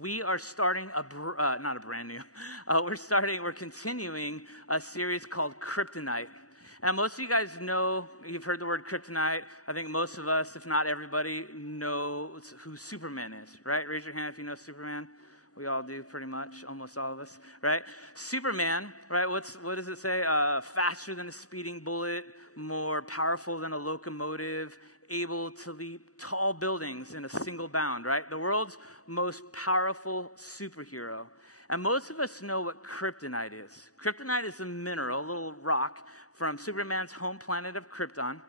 we are starting not a brand new, we're continuing a series called Kryptonite. And most of you guys know, you've heard the word kryptonite. I think most of us, if not everybody, knows who Superman is, right? Raise your hand if you know Superman. We all do, pretty much, almost all of us, right? Superman, right? What does it say? Faster than a speeding bullet, more powerful than a locomotive, able to leap tall buildings in a single bound, right? The world's most powerful superhero. And most of us know what kryptonite is. Kryptonite is a mineral, a little rock from Superman's home planet of Krypton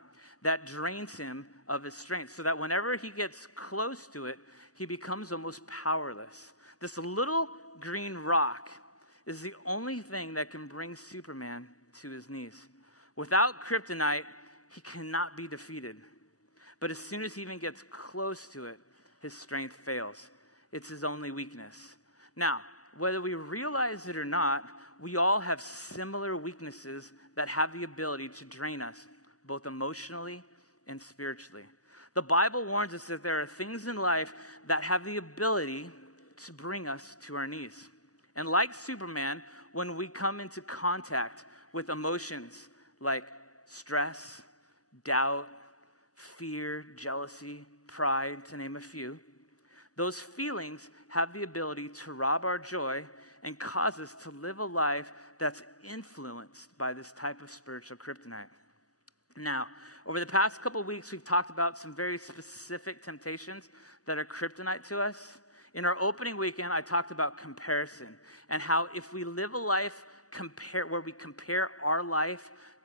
that drains him of his strength, so that whenever he gets close to it, he becomes almost powerless. This little green rock is the only thing that can bring Superman to his knees. Without kryptonite, he cannot be defeated. But as soon as he even gets close to it, his strength fails. It's his only weakness. Now, whether we realize it or not, we all have similar weaknesses that have the ability to drain us, both emotionally and spiritually. The Bible warns us that there are things in life that have the ability to bring us to our knees. And like Superman, when we come into contact with emotions like stress, doubt, fear, jealousy, pride, to name a few, those feelings have the ability to rob our joy and cause us to live a life that's influenced by this type of spiritual kryptonite. Now, over the past couple weeks, we've talked about some very specific temptations that are kryptonite to us. In our opening weekend, I talked about comparison and how if we live a life where we compare our life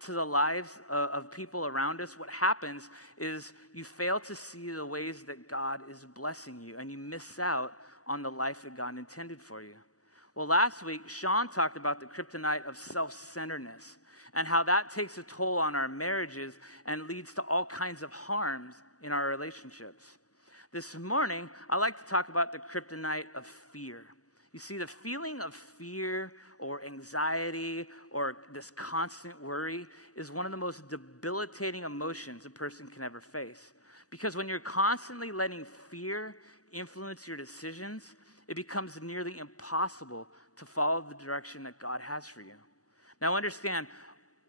to the lives of people around us, what happens is you fail to see the ways that God is blessing you, and you miss out on the life that God intended for you. Well, last week, Sean talked about the kryptonite of self-centeredness and how that takes a toll on our marriages and leads to all kinds of harms in our relationships. This morning, I like to talk about the kryptonite of fear. You see, the feeling of fear or anxiety or this constant worry is one of the most debilitating emotions a person can ever face. Because when you're constantly letting fear influence your decisions, it becomes nearly impossible to follow the direction that God has for you. Now understand,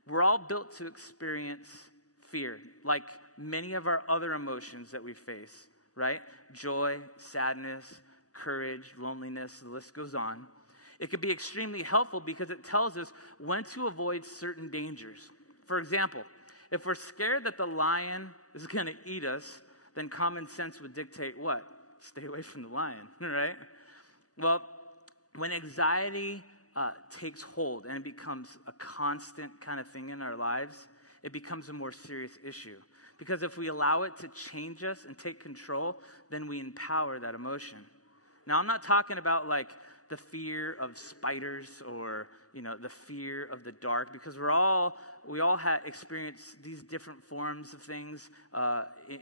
we're all built to experience fear, like many of our other emotions that we face. Right? Joy, sadness, courage, loneliness, the list goes on. It can be extremely helpful because it tells us when to avoid certain dangers. For example, if we're scared that the lion is going to eat us, then common sense would dictate what? Stay away from the lion, right? Well, when anxiety takes hold and it becomes a constant kind of thing in our lives, it becomes a more serious issue. Because if we allow it to change us and take control, then we empower that emotion. Now, I'm not talking about like the fear of spiders or, the fear of the dark, because we all have experienced these different forms of things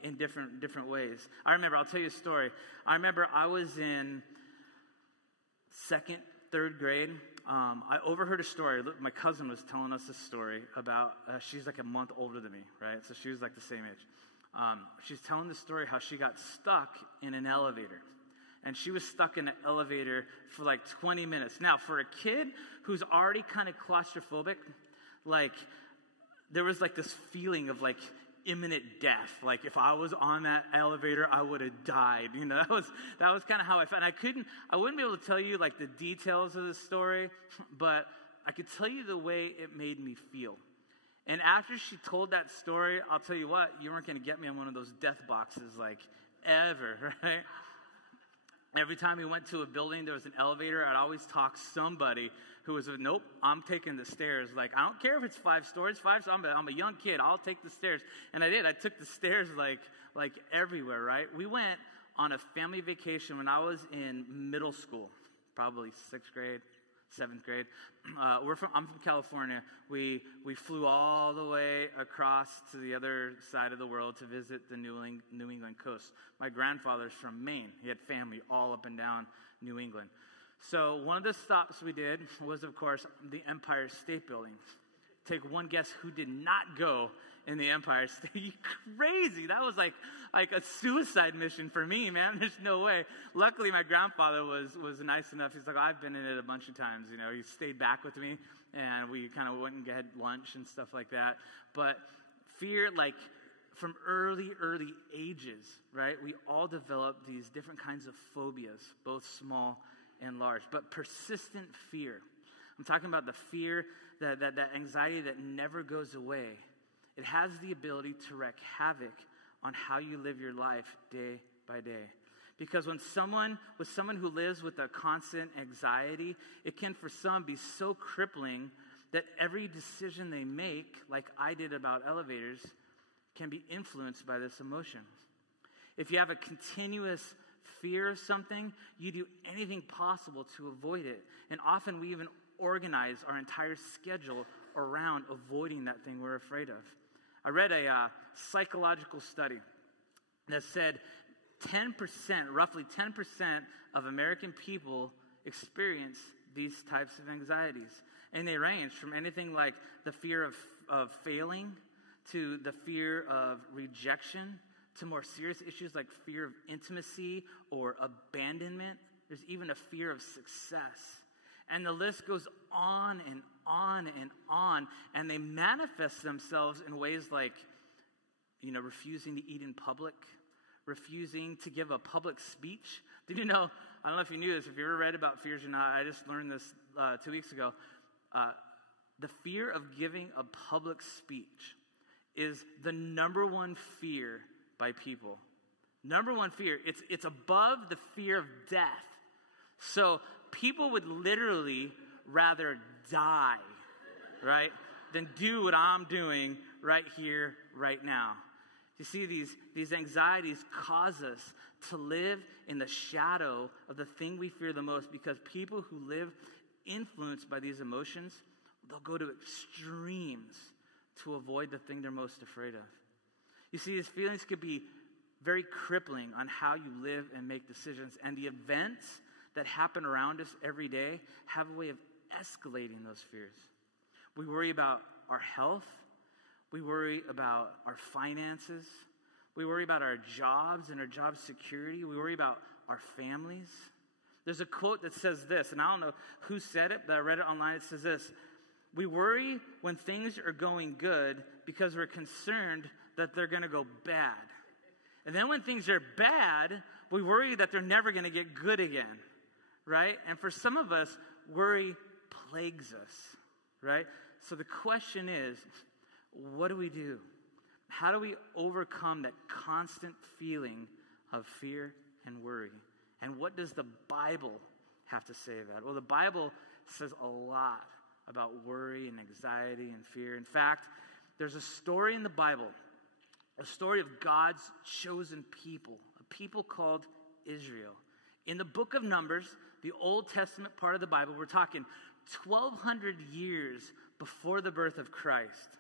in different ways. I'll tell you a story. I remember I was in second, third grade. I overheard a story. My cousin was telling us a story about, she's like a month older than me, right? So she was like the same age. She's telling the story how she got stuck in an elevator. And she was stuck in an elevator for like 20 minutes. Now, for a kid who's already kind of claustrophobic, like, there was like this feeling of like imminent death. Like if I was on that elevator, I would have died. That was kind of how I felt. And I wouldn't be able to tell you like the details of the story, but I could tell you the way it made me feel. And after she told that story, I'll tell you what, you weren't going to get me on one of those death boxes like ever, right? Every time we went to a building, there was an elevator, I'd always talk somebody who was, nope, I'm taking the stairs. Like, I don't care if it's 5 stories, I'm a young kid, I'll take the stairs. And I did. I took the stairs like everywhere, right? We went on a family vacation when I was in middle school, probably 6th grade, 7th grade. I'm from California. We flew all the way across to the other side of the world to visit the New England coast. My grandfather's from Maine. He had family all up and down New England. So one of the stops we did was, of course, the Empire State Building. Take one guess who did not go in the Empire State. You crazy. That was like a suicide mission for me, man. There's no way. Luckily, my grandfather was nice enough. He's like, I've been in it a bunch of times. You know, he stayed back with me, and we kind of went and had lunch and stuff like that. But fear, like from early ages, right? We all develop these different kinds of phobias, both small and large, but persistent fear. I'm talking about the fear, that anxiety that never goes away. It has the ability to wreak havoc on how you live your life day by day. Because when someone who lives with a constant anxiety, it can for some be so crippling that every decision they make, like I did about elevators, can be influenced by this emotion. If you have a continuous fear of something, you do anything possible to avoid it. And often we even organize our entire schedule around avoiding that thing we're afraid of. I read a psychological study that said roughly 10% of American people experience these types of anxieties. And they range from anything like the fear of failing to the fear of rejection to more serious issues like fear of intimacy or abandonment. There's even a fear of success. And the list goes on and on and on. And they manifest themselves in ways like, refusing to eat in public, refusing to give a public speech. Did you know, I don't know if you knew this, if you ever read about fears or not, I just learned this 2 weeks ago. The fear of giving a public speech is the number one fear by people. Number one fear. It's above the fear of death. So people would literally rather die, right, than do what I'm doing right here, right now. You see, these anxieties cause us to live in the shadow of the thing we fear the most, because people who live influenced by these emotions, they'll go to extremes to avoid the thing they're most afraid of. You see, these feelings could be very crippling on how you live and make decisions. And the events that happen around us every day have a way of escalating those fears. We worry about our health. We worry about our finances. We worry about our jobs and our job security. We worry about our families. There's a quote that says this, and I don't know who said it, but I read it online. It says this: we worry when things are going good because we're concerned that they're going to go bad. And then when things are bad, we worry that they're never going to get good again, right? And for some of us, worry plagues us, right? So the question is, what do we do? How do we overcome that constant feeling of fear and worry? And what does the Bible have to say about it? Well, the Bible says a lot about worry and anxiety and fear. In fact, there's a story in the Bible, a story of God's chosen people, a people called Israel. In the book of Numbers, the Old Testament part of the Bible, we're talking 1,200 years before the birth of Christ.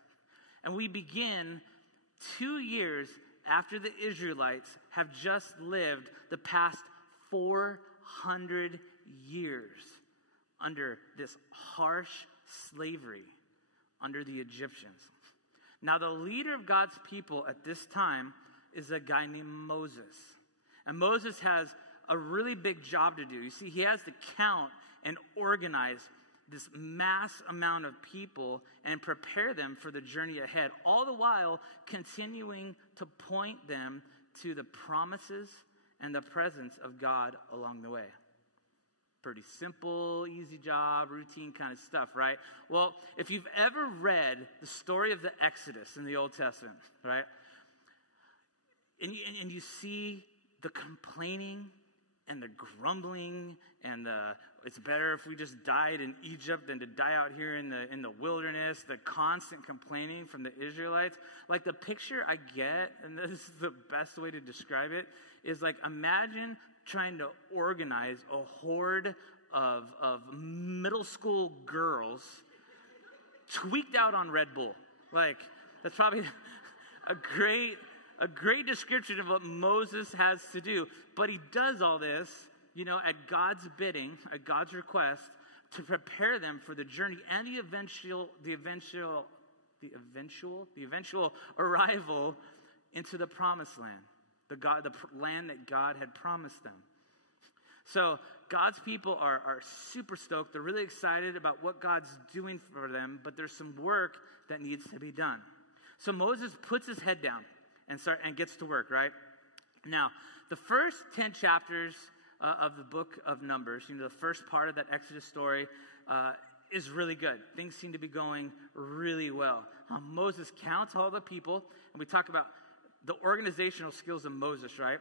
And we begin 2 years after the Israelites have just lived the past 400 years under this harsh slavery under the Egyptians. Now, the leader of God's people at this time is a guy named Moses. And Moses has a really big job to do. You see, he has to count and organize this mass amount of people and prepare them for the journey ahead, all the while continuing to point them to the promises and the presence of God along the way. Pretty simple, easy job, routine kind of stuff, right? Well, if you've ever read the story of the Exodus in the Old Testament, right, and you see the complaining and the grumbling and it's better if we just died in Egypt than to die out here in the wilderness, the constant complaining from the Israelites, like the picture I get, and this is the best way to describe it, is like imagine trying to organize a horde of middle school girls tweaked out on Red Bull. Like, that's probably a great description of what Moses has to do. But he does all this, at God's bidding, at God's request, to prepare them for the journey and the eventual arrival into the promised land, the land that God had promised them. So God's people are super stoked. They're really excited about what God's doing for them, but there's some work that needs to be done. So Moses puts his head down and gets to work, right? Now, the first 10 chapters of the book of Numbers, the first part of that Exodus story, is really good. Things seem to be going really well. Moses counts all the people, and we talk about the organizational skills of Moses, right?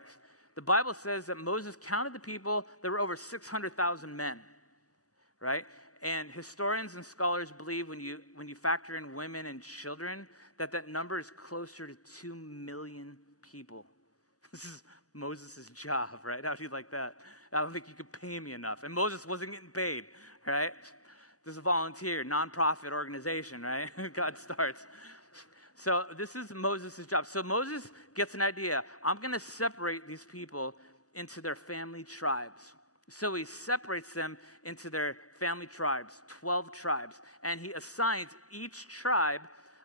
The Bible says that Moses counted the people. There were over 600,000 men, right? And historians and scholars believe when you factor in women and children, that number is closer to 2 million people. This is Moses' job, right? How do you like that? I don't think you could pay me enough. And Moses wasn't getting paid, right? This is a volunteer, nonprofit organization, right? God starts. So this is Moses' job. So Moses gets an idea. I'm going to separate these people into their family tribes. So he separates them into their family tribes, 12 tribes. And he assigns each tribe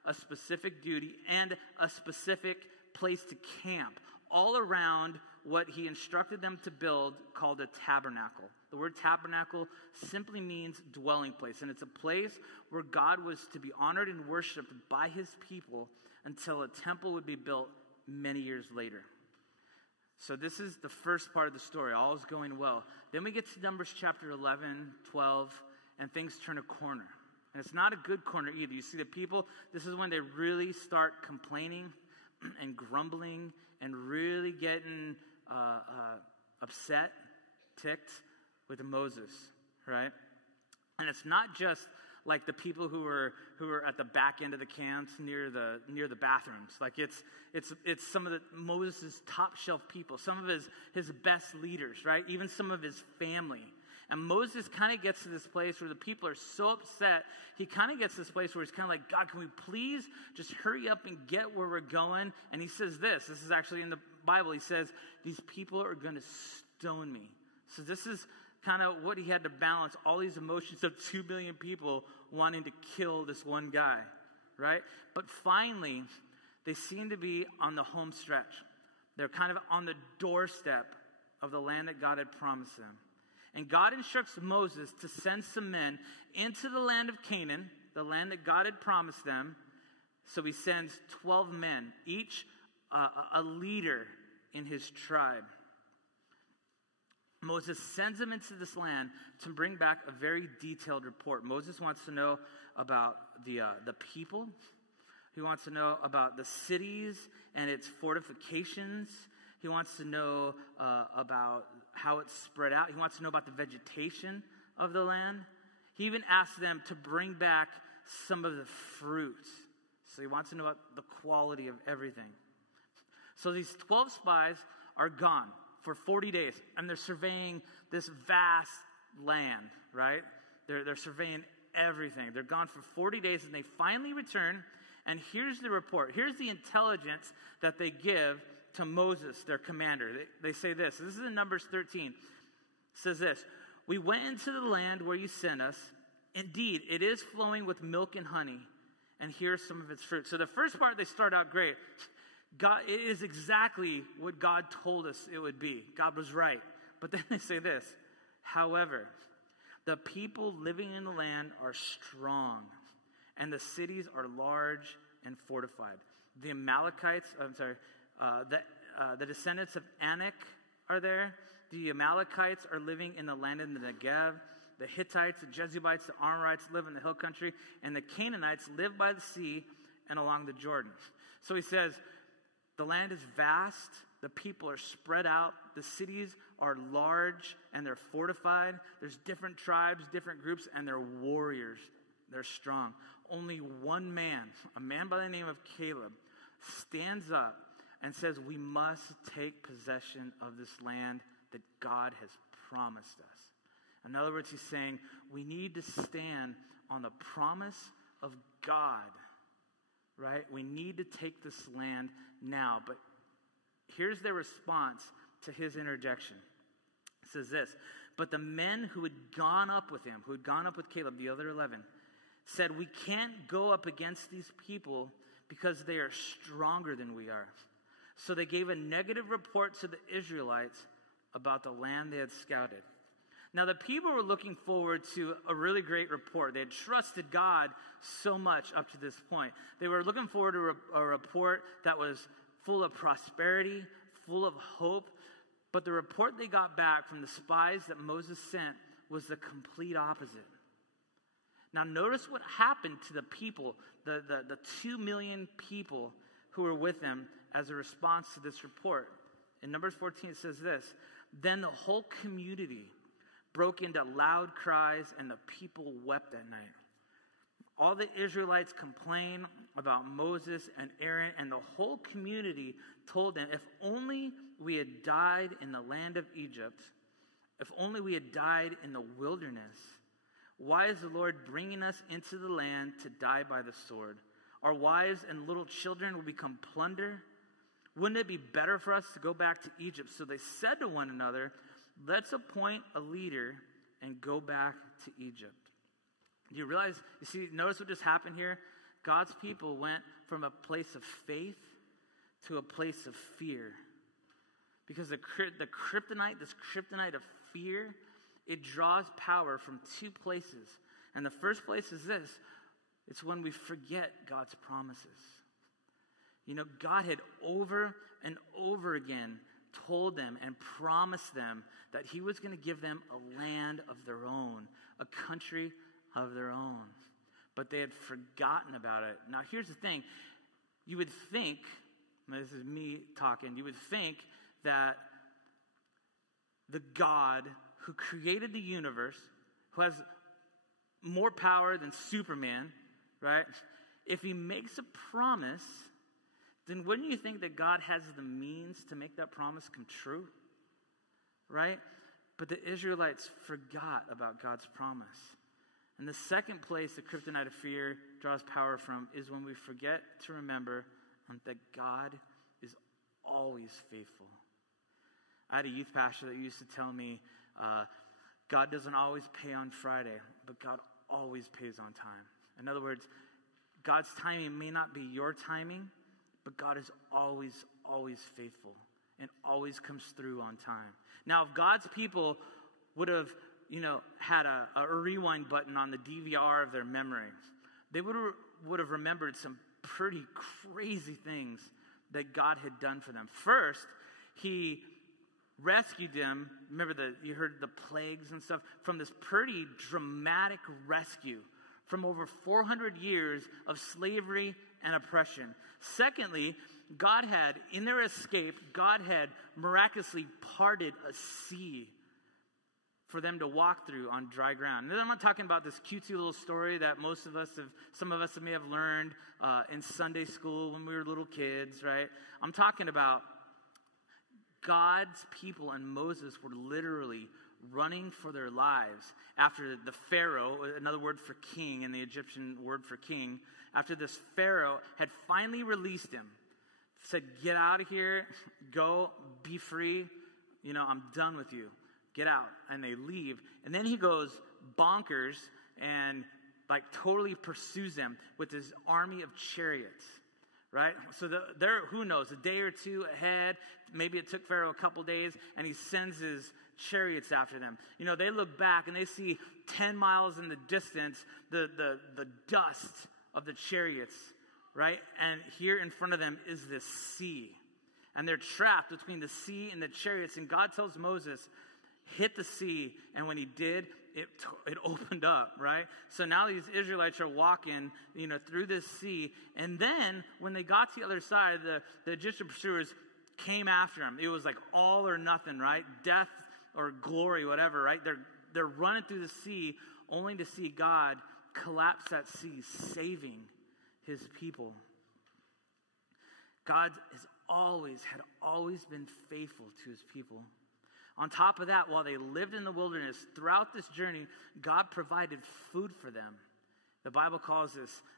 a specific duty and a specific place to camp, all around what he instructed them to build, called a tabernacle. The word tabernacle simply means dwelling place, and it's a place where God was to be honored and worshiped by his people until a temple would be built many years later. So this is the first part of the story. All is going well. Then we get to Numbers chapter 11, 12, and things turn a corner. And it's not a good corner either. You see the people, this is when they really start complaining and grumbling and really getting upset, ticked with Moses, right? And it's not just like the people who were at the back end of the camps near the bathrooms. Like it's some of Moses' top shelf people, some of his best leaders, right? Even some of his family. And Moses kind of gets to this place where the people are so upset. He kind of gets to this place where he's kind of like, God, can we please just hurry up and get where we're going? And he says this is actually in the Bible. He says, these people are going to stone me. So this is kind of what he had to balance, all these emotions of 2 million people wanting to kill this one guy, right? But finally, they seem to be on the home stretch. They're kind of on the doorstep of the land that God had promised them. And God instructs Moses to send some men into the land of Canaan, the land that God had promised them. So he sends 12 men, each a leader in his tribe. Moses sends them into this land to bring back a very detailed report. Moses wants to know about the people. He wants to know about the cities and its fortifications. He wants to know about how it's spread out. He wants to know about the vegetation of the land. He even asks them to bring back some of the fruits. So he wants to know about the quality of everything. So these 12 spies are gone for 40 days, and they're surveying this vast land, right? They're surveying everything. They're gone for 40 days, and they finally return, and here's the report. Here's the intelligence that they give to Moses, their commander. They say this. This is in Numbers 13. It says this. We went into the land where you sent us. Indeed, it is flowing with milk and honey, and here's some of its fruit. So the first part, they start out great. God, it is exactly what God told us it would be. God was right. But then they say this. However, the people living in the land are strong, and the cities are large and fortified. The Amalekites, the descendants of Anak are there. The Amalekites are living in the land of the Negev. The Hittites, the Jebusites, the Amorites live in the hill country, and the Canaanites live by the sea and along the Jordan. So he says, the land is vast, the people are spread out, the cities are large, and they're fortified. There's different tribes, different groups, and they're warriors. They're strong. Only one man, a man by the name of Caleb, stands up and says, we must take possession of this land that God has promised us. In other words, he's saying, we need to stand on the promise of God, right? We need to take this land now. But here's their response to his interjection. It says this, But the men who had gone up with him, who had gone up with Caleb, the other 11, said, we can't go up against these people because they are stronger than we are. So they gave a negative report to the Israelites about the land they had scouted. Now the people were looking forward to a really great report. They had trusted God so much up to this point. They were looking forward to a report that was full of prosperity, full of hope. But the report they got back from the spies that Moses sent was the complete opposite. Now notice what happened to the people, the 2 million people who were with them as a response to this report. In Numbers 14 it says this, then the whole community broke into loud cries and the people wept that night. All the Israelites complained about Moses and Aaron, and the whole community told them, if only we had died in the land of Egypt, if only we had died in the wilderness. Why is the Lord bringing us into the land to die by the sword? Our wives and little children will become plunder. Wouldn't it be better for us to go back to Egypt? So they said to one another, let's appoint a leader and go back to Egypt. Do you realize, notice what just happened here? God's people went from a place of faith to a place of fear. Because the kryptonite, this kryptonite of fear, it draws power from two places. And the first place is this. It's when we forget God's promises. God had over and over again told them and promised them that he was going to give them a land of their own, a country of their own. But they had forgotten about it. Now, here's the thing. You would think, this is me talking, you would think that the God who created the universe, who has more power than Superman, right? If he makes a promise, then wouldn't you think that God has the means to make that promise come true? Right? But the Israelites forgot about God's promise. And the second place the kryptonite of fear draws power from is when we forget to remember that God is always faithful. I had a youth pastor that used to tell me, God doesn't always pay on Friday, but God always pays on time. In other words, God's timing may not be your timing, but God is always, always faithful and always comes through on time. Now, if God's people would have, had a rewind button on the DVR of their memory, they would have remembered some pretty crazy things that God had done for them. First, he rescued them. Remember you heard the plagues and stuff, from this pretty dramatic rescue from over 400 years of slavery and oppression. Secondly, God had, in their escape, God had miraculously parted a sea for them to walk through on dry ground. And I'm not talking about this cutesy little story that some of us may have learned in Sunday school when we were little kids, right? I'm talking about God's people and Moses were literally running for their lives after the Pharaoh, another word for king and the Egyptian word for king, after this Pharaoh had finally released him, said, get out of here, go, be free, I'm done with you, get out. And they leave. And then he goes bonkers and totally pursues them with his army of chariots. Right? So they're, who knows, a day or two ahead. Maybe it took Pharaoh a couple days, and he sends his chariots after them. They look back, and they see 10 miles in the distance the dust of the chariots, right? And here in front of them is this sea. And they're trapped between the sea and the chariots. And God tells Moses, hit the sea. And when he did, it opened up, right? So now these Israelites are walking, through this sea. And then when they got to the other side, the Egyptian pursuers came after them. It was like all or nothing, right? Death or glory, whatever, right? They're running through the sea only to see God collapse that sea, saving his people. God had always been faithful to his people. On top of that, while they lived in the wilderness, throughout this journey, God provided food for them. The Bible calls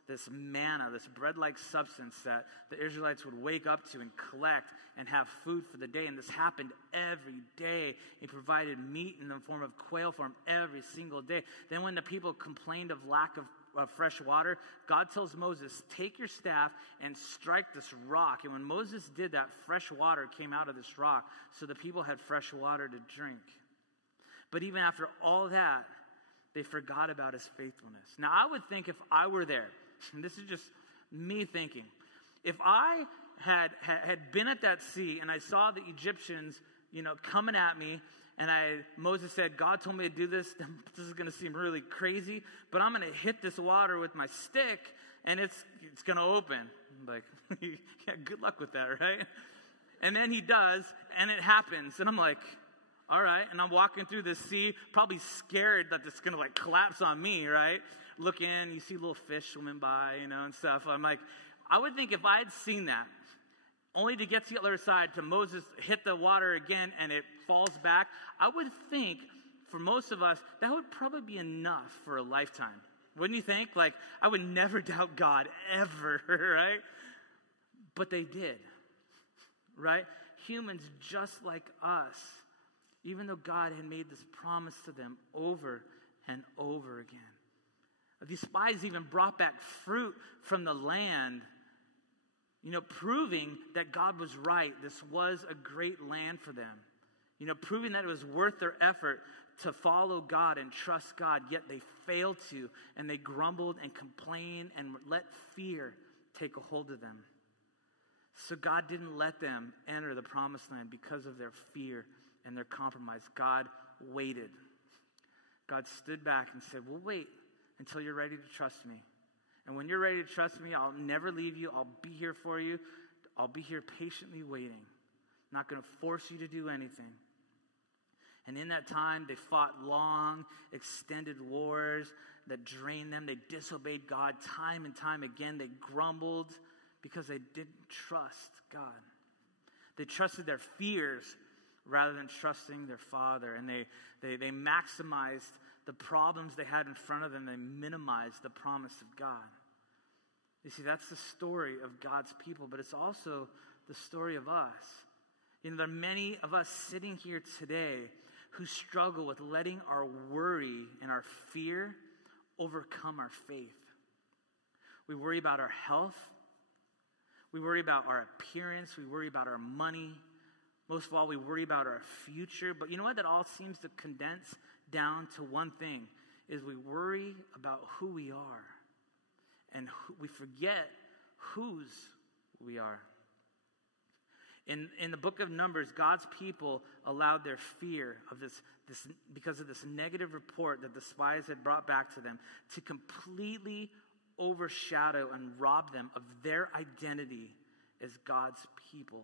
this manna, this bread-like substance that the Israelites would wake up to and collect and have food for the day. And this happened every day. He provided meat in the form of quail for them every single day. Then when the people complained of lack of fresh water, God tells Moses, take your staff and strike this rock. And when Moses did that, fresh water came out of this rock. So the people had fresh water to drink. But even after all that, they forgot about his faithfulness. Now, I would think if I were there, and this is just me thinking, if I had been at that sea and I saw the Egyptians, coming at me, and Moses said, God told me to do this, this is going to seem really crazy, but I'm going to hit this water with my stick, and it's going to open. I'm like, yeah, good luck with that, right? And then he does, and it happens, and I'm like, all right, and I'm walking through the sea, probably scared that it's going to collapse on me, right? Look in, you see little fish swimming by, and stuff. I'm like, I would think if I had seen that, only to get to the other side, to Moses hit the water again and it falls back, I would think for most of us, that would probably be enough for a lifetime. Wouldn't you think? I would never doubt God ever, right? But they did, right? Humans just like us. Even though God had made this promise to them over and over again. These spies even brought back fruit from the land, proving that God was right. This was a great land for them. Proving that it was worth their effort to follow God and trust God, yet they failed to, and they grumbled and complained and let fear take a hold of them. So God didn't let them enter the promised land because of their fear and their compromise. God waited. God stood back and said, we'll wait until you're ready to trust me. And when you're ready to trust me, I'll never leave you. I'll be here for you. I'll be here patiently waiting. I'm not going to force you to do anything. And in that time, they fought long, extended wars that drained them. They disobeyed God time and time again. They grumbled because they didn't trust God. They trusted their fears rather than trusting their Father. And they maximized the problems they had in front of them. They minimized the promise of God. You see, that's the story of God's people, but it's also the story of us. There are many of us sitting here today who struggle with letting our worry and our fear overcome our faith. We worry about our health. We worry about our appearance. We worry about our money. Most of all, we worry about our future. But you know what? That all seems to condense down to one thing, is we worry about who we are. And we forget whose we are. In the book of Numbers, God's people allowed their fear of this because of this negative report that the spies had brought back to them to completely overshadow and rob them of their identity as God's people.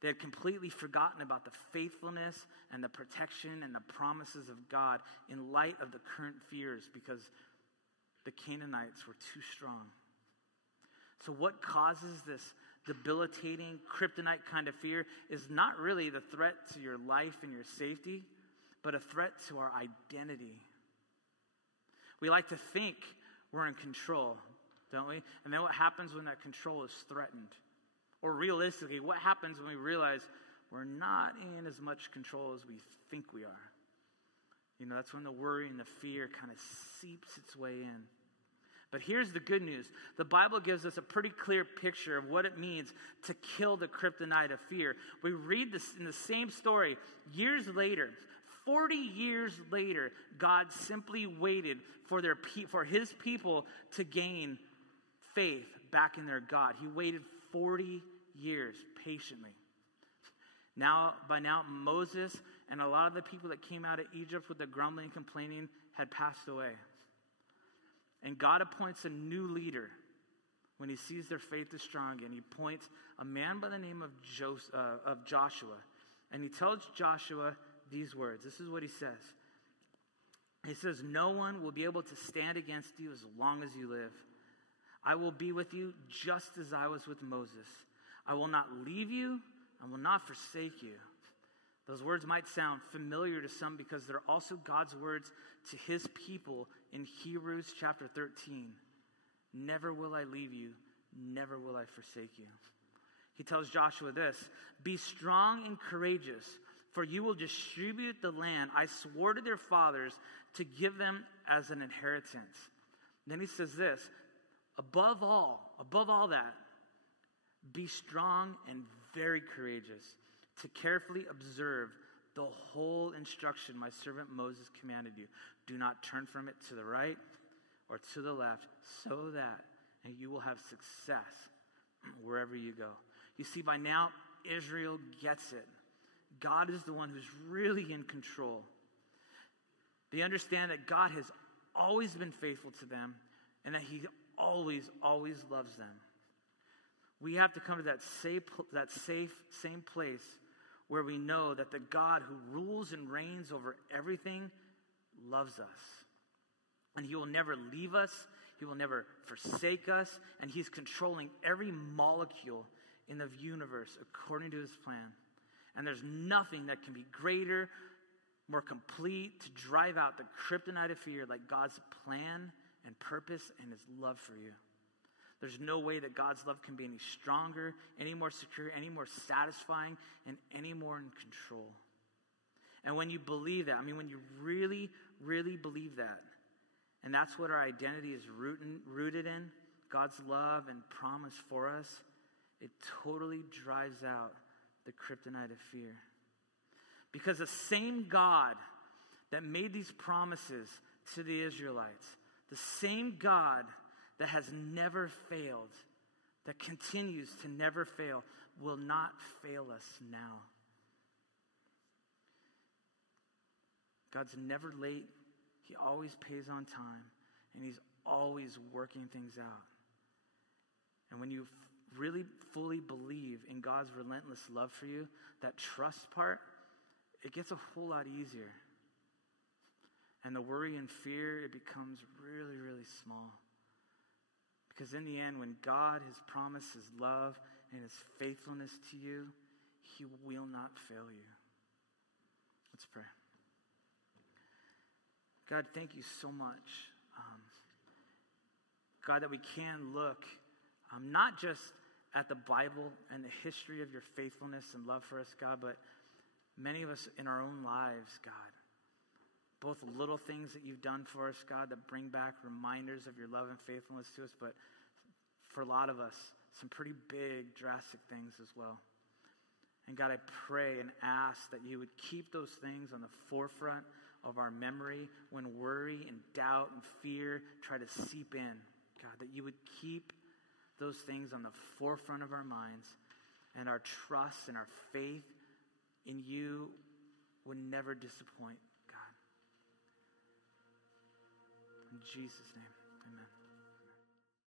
They had completely forgotten about the faithfulness and the protection and the promises of God in light of the current fears because the Canaanites were too strong. So what causes this debilitating kryptonite kind of fear is not really the threat to your life and your safety, but a threat to our identity. We like to think we're in control, don't we? And then what happens when that control is threatened? Or realistically, what happens when we realize we're not in as much control as we think we are? That's when the worry and the fear kind of seeps its way in. But here's the good news. The Bible gives us a pretty clear picture of what it means to kill the kryptonite of fear. We read this in the same story years later. 40 years later, God simply waited for his people to gain faith back in their God. He waited 40 years patiently. By now, Moses and a lot of the people that came out of Egypt with the grumbling and complaining had passed away. And God appoints a new leader when he sees their faith is strong. And he appoints a man by the name of Joshua. And he tells Joshua these words. This is what he says. He says, no one will be able to stand against you as long as you live. I will be with you just as I was with Moses. I will not leave you. I will not forsake you. Those words might sound familiar to some because they're also God's words to his people in Hebrews chapter 13. Never will I leave you, never will I forsake you. He tells Joshua this, be strong and courageous, for you will distribute the land I swore to their fathers to give them as an inheritance. Then he says this, above all that, be strong and very courageous to carefully observe the whole instruction my servant Moses commanded you. Do not turn from it to the right or to the left, so that you will have success wherever you go. You see, by now, Israel gets it. God is the one who's really in control. They understand that God has always been faithful to them and that he always loves them. We have to come to that same place where we know that the God who rules and reigns over everything loves us. And he will never leave us. He will never forsake us. And he's controlling every molecule in the universe according to his plan. And there's nothing that can be greater, more complete to drive out the kryptonite of fear like God's plan and purpose and his love for you. There's no way that God's love can be any stronger, any more secure, any more satisfying, and any more in control. And when you believe that, when you really, really believe that, and that's what our identity is rooted in, God's love and promise for us, it totally drives out the kryptonite of fear. Because the same God that made these promises to the Israelites, the same God that has never failed, that continues to never fail, will not fail us now. God's never late. He always pays on time. And he's always working things out. And when you really fully believe in God's relentless love for you, that trust part, it gets a whole lot easier. And the worry and fear, it becomes really, really small. Because in the end, when God has promised his love and his faithfulness to you, he will not fail you. Let's pray. God, thank you so much. God, that we can look not just at the Bible and the history of your faithfulness and love for us, God, but many of us in our own lives, God. Both little things that you've done for us, God, that bring back reminders of your love and faithfulness to us, but for a lot of us, some pretty big, drastic things as well. And God, I pray and ask that you would keep those things on the forefront of our memory when worry and doubt and fear try to seep in. God, that you would keep those things on the forefront of our minds, and our trust and our faith in you would never disappoint, God. In Jesus' name.